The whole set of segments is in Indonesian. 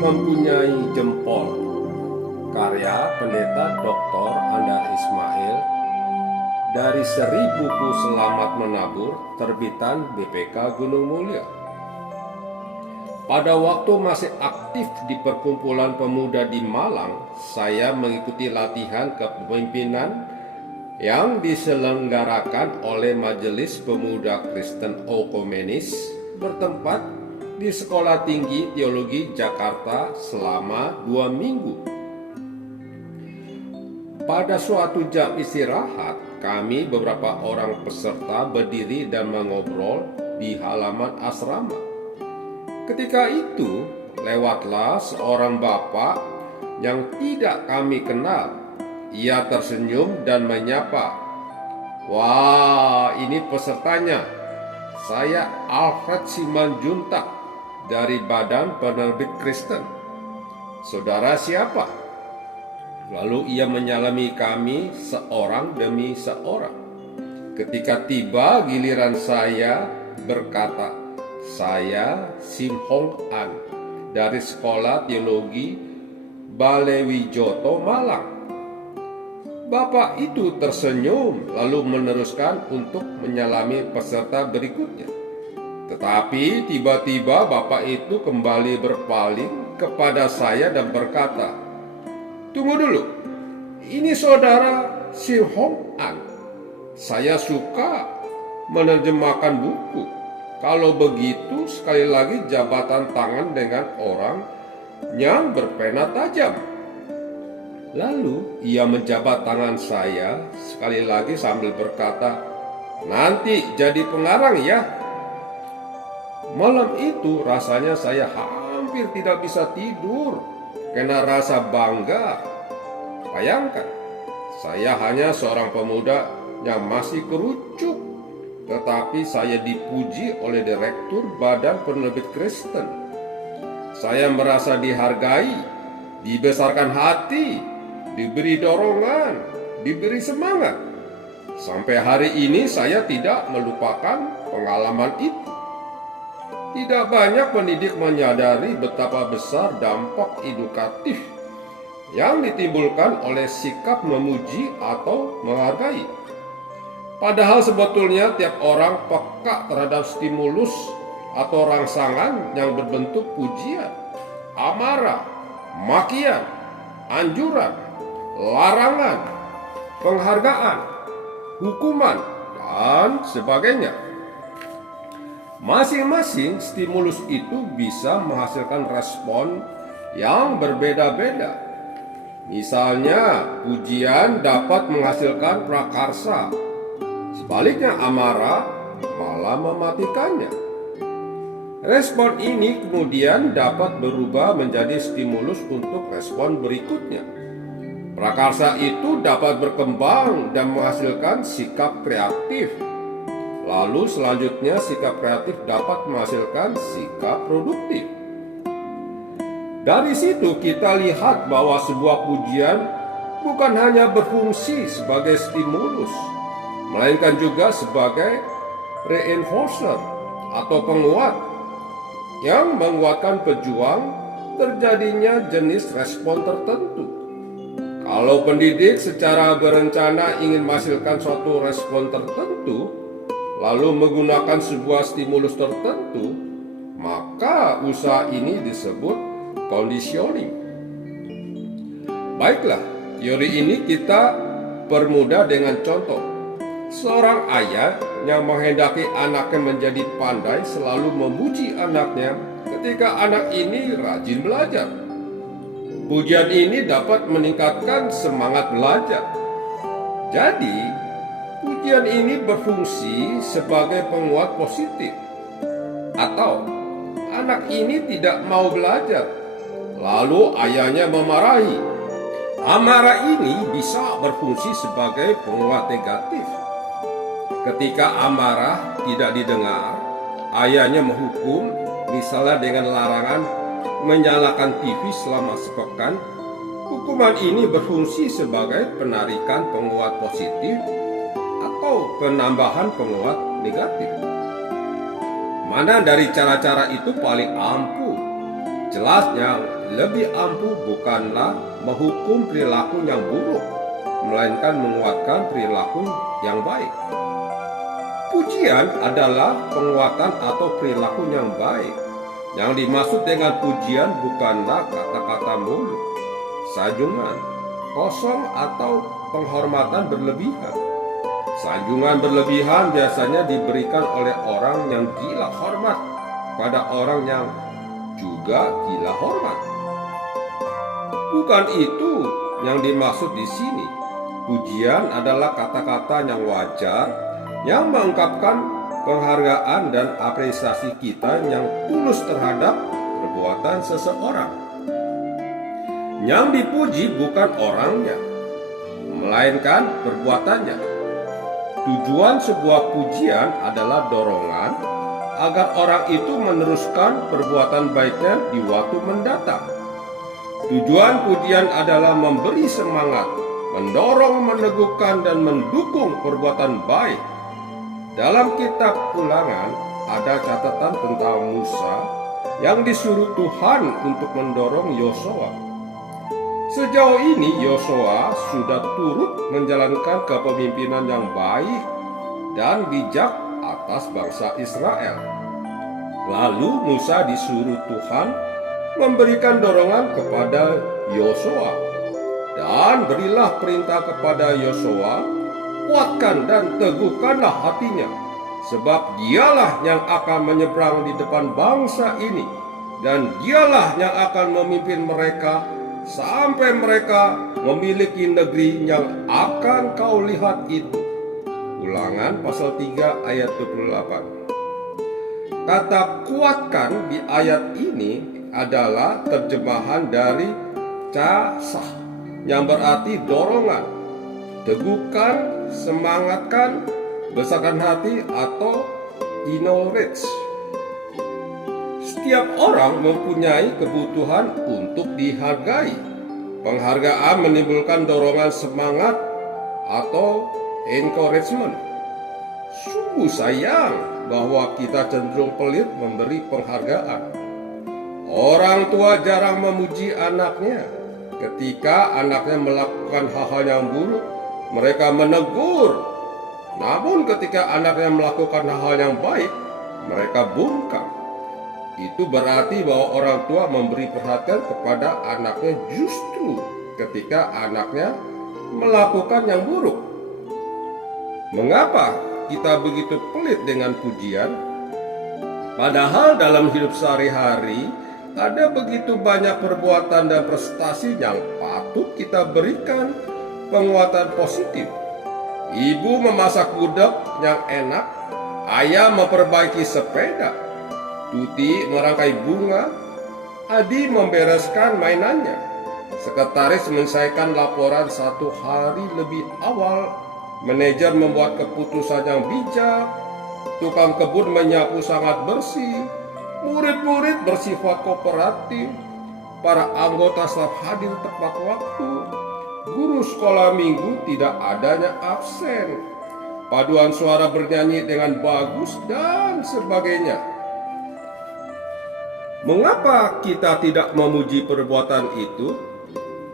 mempunyai jempol, karya Pendeta Dr. Andar Ismail, dari 1000 buku selamat menabur, terbitan BPK Gunung Mulia. Pada waktu masih aktif di perkumpulan pemuda di Malang, saya mengikuti latihan kepemimpinan yang diselenggarakan oleh Majelis Pemuda Kristen Okomenis bertempat di Sekolah Tinggi Teologi Jakarta selama 2 minggu. Pada suatu jam istirahat, kami beberapa orang peserta berdiri dan mengobrol di halaman asrama. Ketika itu, lewatlah seorang bapak yang tidak kami kenal. Ia tersenyum dan menyapa, "Wah, ini pesertanya. Saya Alfred Simanjuntak dari Badan Penerbit Kristen. Saudara siapa?" Lalu ia menyalami kami seorang demi seorang. Ketika tiba giliran saya berkata, "Saya Sim Hong An dari Sekolah Teologi Balewijoto Malang." Bapak itu tersenyum lalu meneruskan untuk menyalami peserta berikutnya. Tetapi tiba-tiba bapak itu kembali berpaling kepada saya dan berkata, "Tunggu dulu, ini saudara Sim Hong An. Saya suka menerjemahkan buku. Kalau begitu, sekali lagi jabatan tangan dengan orang yang berpena tajam." Lalu ia menjabat tangan saya sekali lagi sambil berkata, "Nanti jadi pengarang ya." Malam itu rasanya saya hampir tidak bisa tidur karena rasa bangga. Bayangkan, saya hanya seorang pemuda yang masih kerucut, tetapi saya dipuji oleh Direktur Badan Penerbit Kristen. Saya merasa dihargai, dibesarkan hati, diberi dorongan, diberi semangat. Sampai hari ini saya tidak melupakan pengalaman itu. Tidak banyak pendidik menyadari betapa besar dampak edukatif yang ditimbulkan oleh sikap memuji atau menghargai. Padahal sebetulnya tiap orang peka terhadap stimulus atau rangsangan yang berbentuk pujian, amarah, makian, anjuran, larangan, penghargaan, hukuman, dan sebagainya. Masing-masing stimulus itu bisa menghasilkan respon yang berbeda-beda. Misalnya, pujian dapat menghasilkan prakarsa. Sebaliknya, amarah malah mematikannya. Respon ini kemudian dapat berubah menjadi stimulus untuk respon berikutnya. Prakarsa itu dapat berkembang dan menghasilkan sikap kreatif. Lalu selanjutnya sikap kreatif dapat menghasilkan sikap produktif. Dari situ kita lihat bahwa sebuah pujian bukan hanya berfungsi sebagai stimulus, melainkan juga sebagai reinforcer atau penguat yang menguatkan pejuang terjadinya jenis respon tertentu. Kalau pendidik secara berencana ingin menghasilkan suatu respon tertentu, lalu menggunakan sebuah stimulus tertentu, maka usaha ini disebut conditioning. Baiklah, teori ini kita permudah dengan contoh. Seorang ayah yang menghendaki anaknya menjadi pandai selalu memuji anaknya ketika anak ini rajin belajar. Pujian ini dapat meningkatkan semangat belajar. Jadi, pujian ini berfungsi sebagai penguat positif. Atau, anak ini tidak mau belajar, lalu ayahnya memarahi. Amarah ini bisa berfungsi sebagai penguat negatif. Ketika amarah tidak didengar, ayahnya menghukum, misalnya dengan larangan menyalakan TV selama sepekan. Hukuman ini berfungsi sebagai penarikan penguat positif atau penambahan penguat negatif. Mana dari cara-cara itu paling ampuh? Jelasnya, lebih ampuh bukanlah menghukum perilaku yang buruk, melainkan menguatkan perilaku yang baik. Pujian adalah penguatan atau perilaku yang baik. Yang dimaksud dengan pujian bukanlah kata-kata mulut, sanjungan kosong atau penghormatan berlebihan. Sanjungan berlebihan biasanya diberikan oleh orang yang gila hormat pada orang yang juga gila hormat. Bukan itu yang dimaksud di sini. Pujian adalah kata-kata yang wajar yang mengungkapkan penghargaan dan apresiasi kita yang tulus terhadap perbuatan seseorang. Yang dipuji bukan orangnya, melainkan perbuatannya. Tujuan sebuah pujian adalah dorongan agar orang itu meneruskan perbuatan baiknya di waktu mendatang. Tujuan pujian adalah memberi semangat, mendorong, meneguhkan, dan mendukung perbuatan baik. Dalam kitab Ulangan ada catatan tentang Musa yang disuruh Tuhan untuk mendorong Yosua. Sejauh ini Yosua sudah turut menjalankan kepemimpinan yang baik dan bijak atas bangsa Israel. Lalu Musa disuruh Tuhan memberikan dorongan kepada Yosua, dan berilah perintah kepada Yosua, kuatkan dan teguhkanlah hatinya, sebab dialah yang akan menyeberang di depan bangsa ini, dan dialah yang akan memimpin mereka sampai mereka memiliki negeri yang akan kau lihat itu. Ulangan pasal 3 ayat 28. Kata kuatkan di ayat ini adalah terjemahan dari casah yang berarti dorongan, teguhkan, semangatkan, besarkan hati atau encourage. Setiap orang mempunyai kebutuhan untuk dihargai. Penghargaan menimbulkan dorongan semangat atau encouragement. Sungguh sayang bahwa kita cenderung pelit memberi penghargaan. Orang tua jarang memuji anaknya. Ketika anaknya melakukan hal-hal yang buruk, mereka menegur. Namun ketika anaknya melakukan hal-hal yang baik, mereka bungkam. Itu berarti bahwa orang tua memberi perhatian kepada anaknya justru ketika anaknya melakukan yang buruk. Mengapa kita begitu pelit dengan pujian? Padahal dalam hidup sehari-hari ada begitu banyak perbuatan dan prestasi yang patut kita berikan penguatan positif. Ibu memasak gudeg yang enak, ayah memperbaiki sepeda, Tuti merangkai bunga, Adi membereskan mainannya, sekretaris menyelesaikan laporan 1 hari lebih awal, manajer membuat keputusan yang bijak, tukang kebun menyapu sangat bersih, murid-murid bersifat kooperatif, para anggota staf hadir tepat waktu, guru sekolah minggu tidak adanya absen, paduan suara bernyanyi dengan bagus, dan sebagainya. Mengapa kita tidak memuji perbuatan itu?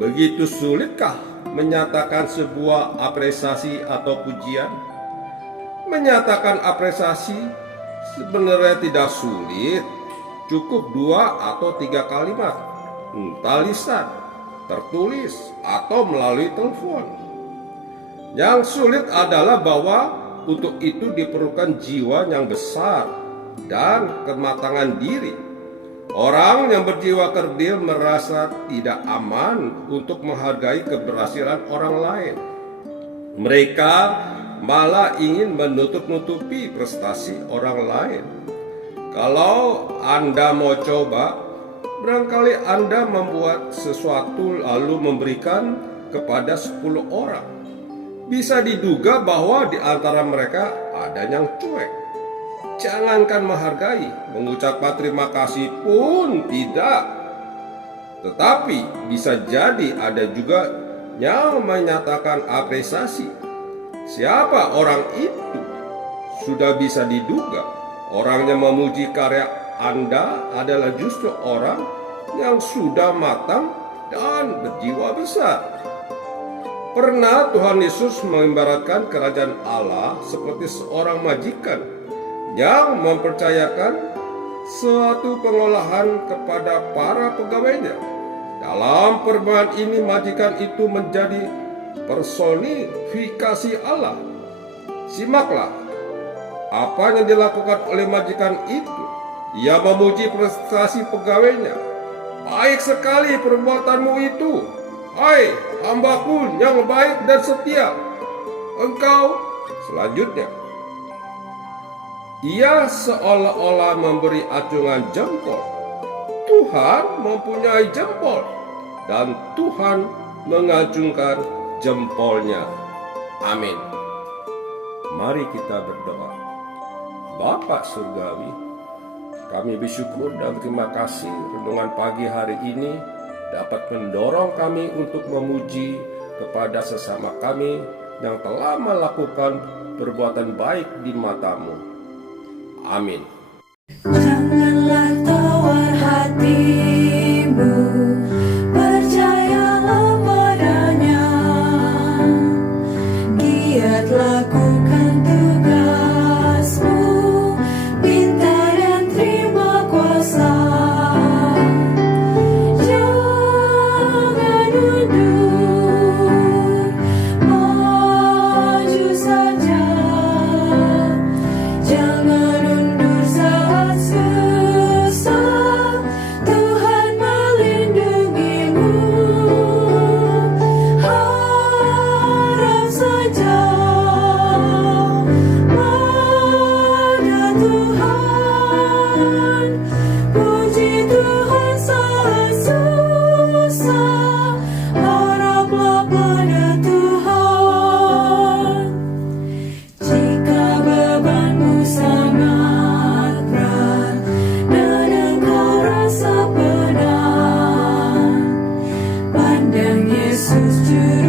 Begitu sulitkah menyatakan sebuah apresiasi atau pujian? Menyatakan apresiasi sebenarnya tidak sulit, cukup 2 atau 3 kalimat, entah lisan, tertulis, atau melalui telepon. Yang sulit adalah bahwa untuk itu diperlukan jiwa yang besar dan kematangan diri. Orang yang berjiwa kerdil merasa tidak aman untuk menghargai keberhasilan orang lain. Mereka malah ingin menutup-nutupi prestasi orang lain. Kalau Anda mau coba, barangkali Anda membuat sesuatu lalu memberikan kepada 10 orang. Bisa diduga bahwa di antara mereka ada yang cuek. Jangankan menghargai, mengucapkan terima kasih pun tidak. Tetapi bisa jadi ada juga yang menyatakan apresiasi. Siapa orang itu? Sudah bisa diduga orang yang memuji karya Anda adalah justru orang yang sudah matang dan berjiwa besar. Pernah Tuhan Yesus mengibaratkan kerajaan Allah seperti seorang majikan yang mempercayakan suatu pengolahan kepada para pegawainya. Dalam perumpamaan ini, majikan itu menjadi personifikasi Allah. Simaklah apa yang dilakukan oleh majikan itu. Ia memuji prestasi pegawainya. Baik sekali perbuatanmu itu, hai hambaku yang baik dan setia. Engkau selanjutnya. Ia seolah-olah memberi acungan jempol. Tuhan mempunyai jempol dan Tuhan mengacungkan jempolnya. Amin. Mari kita berdoa. Bapa Surgawi, kami bersyukur dan terima kasih renungan pagi hari ini dapat mendorong kami untuk memuji kepada sesama kami yang telah melakukan perbuatan baik di mata-Mu. Amin. Janganlah tawar hatimu, percayalah padanya, giat lakukan tugasmu, pintar dan terima kuasa. Jangan mundur, maju saja. Jangan undur saat susah, Tuhan melindungimu. Harap saja pada Tuhan, puji Tuhan saat susah, haraplah pada Tuhan. Jika bebanmu sangat berat dan engkau rasa penat, pandang Yesus juga.